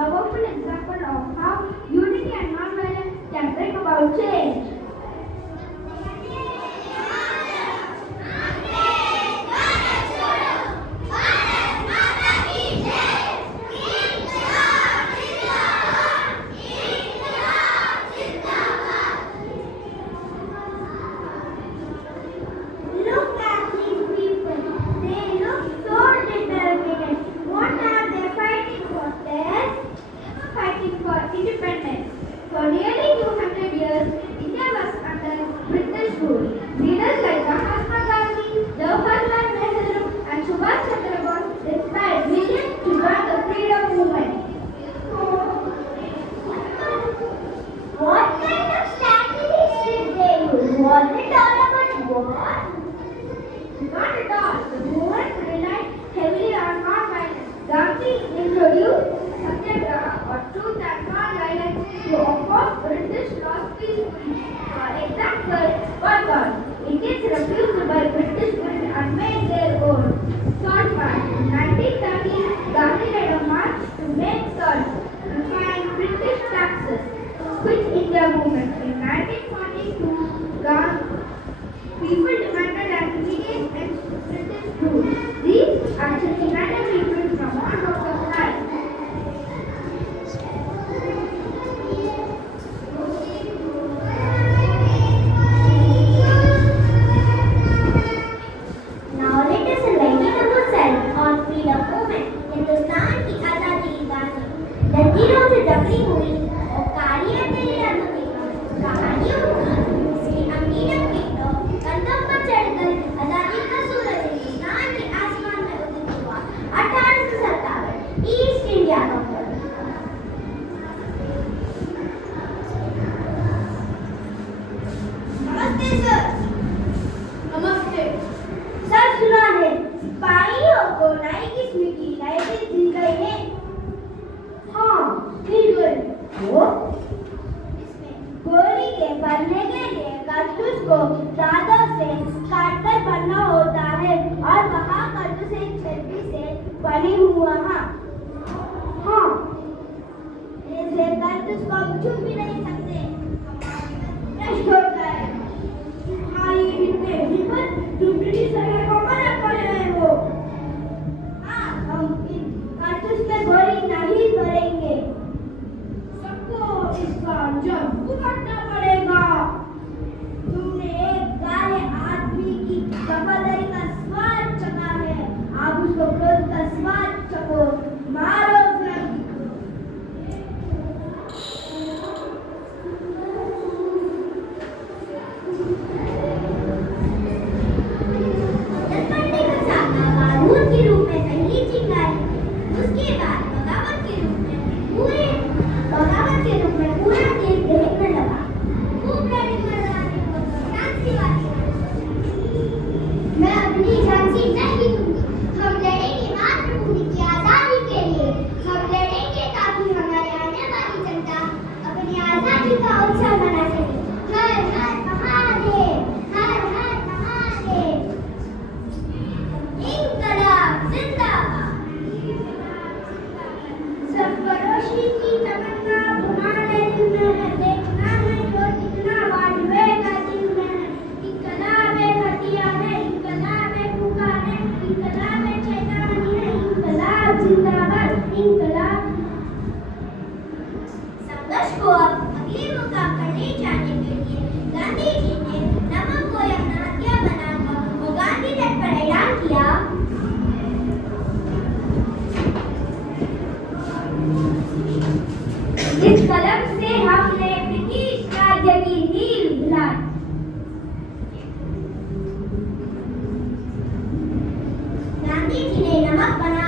powerful example of how unity and non-violence can bring about change. Look at these people. They look so determined. What are they fighting for? They were fighting for independence. For nearly 200 years, India was under British rule. Leaders like Mahatma Gandhi, Jawaharlal Nehru, and Subhash Chandra Bose inspired millions to join the freedom movement. What kind of strategies did they use? Was it all about war? Not at all. The movement relied heavily on non-violence. Gandhi introduced Satyagraha, or truth and non-violence, to oppose British laws peacefully. For example, boycott. Indians refused by British rule and made their own. Salt ban. In 1930, Gandhi led a march to make salt, defying British taxes. Quit India movement. In 1942, people demanded an immediate end to British rule. These actions united people from all walks of life. Now let us enlighten ourselves on freedom movement. Hindustan की आजादी की कहानी लकीरों से जबरी हुई और कालिया तेरी अधूरी कहानियों की उसकी अंगीरन पीटो कंधों पर चढ़कर आजादी का सूरज हिंदुस्तान के आसमान में उदित हुआ 1857 ईस्ट इंडिया कंपनी। नमस्ते सर। नमस्ते सर। सुना है सिपाहियों को नई किस्म की लाइसेंस दी गई है। हाँ दी गई। वो इसमें गोली के बनने के लिए कारतूस को दांतों से काटकर बनना होता है और वहाँ कारतूस एक छर्री से बनी हुआ है। हाँ ऐसे कारतूस को हम छू भी नहीं सकते। नष्ट हो जाए। हाँ ये इतने हिम्मत जो ब्रिटिश सरकार को मना कर रहे हो। हाँ हम इन कारतूस में गोली नहीं करेंगे। सबको इसका अंजाम भुगतना पड़ेगा। तुमने एक गाय आदमी की वफादारी का स्वाद चखा है। आप उसको क्रोध का स्वाद चखो। मारो फिर। लड़कपट्टी का सामना बारूद के रूप में पहली चिंगारी, उसके बाद बगावत के रूप में पूरा देश दहकने लगा। खूब लड़ी मर्दाने को झांसी वाली। मैं अपनी झांसी नहीं दूंगी। हम लड़ेंगे मातृभूमि की आजादी के लिए। हम लड़ेंगे ताकि हमारे आने वाली जनता अपनी आजादी का उत्सव मना सके। हर हर महादेव, हर हर महादेव। इंकलाब जिंदाबाद। सरफरोशी की तमन्ना तुम्हारे दिल में है। देखना है जो कितना वाजबेगा दिल में है। इंकलाब हटिया है, इंकलाब पुकार है, इंकलाब चेतावनी है। इंकलाब जिंदाबाद, इंकलाब। संघर्ष को अब अगले मुकाम पर ले जाने के लिए गांधी जी ने नमक को अपना हथियार बनाकर वो गांधी तट पर ऐलान किया। इस कलम से हमने ब्रिटिश राज्य की नींव हिलाई। गांधी जी ने नमक बना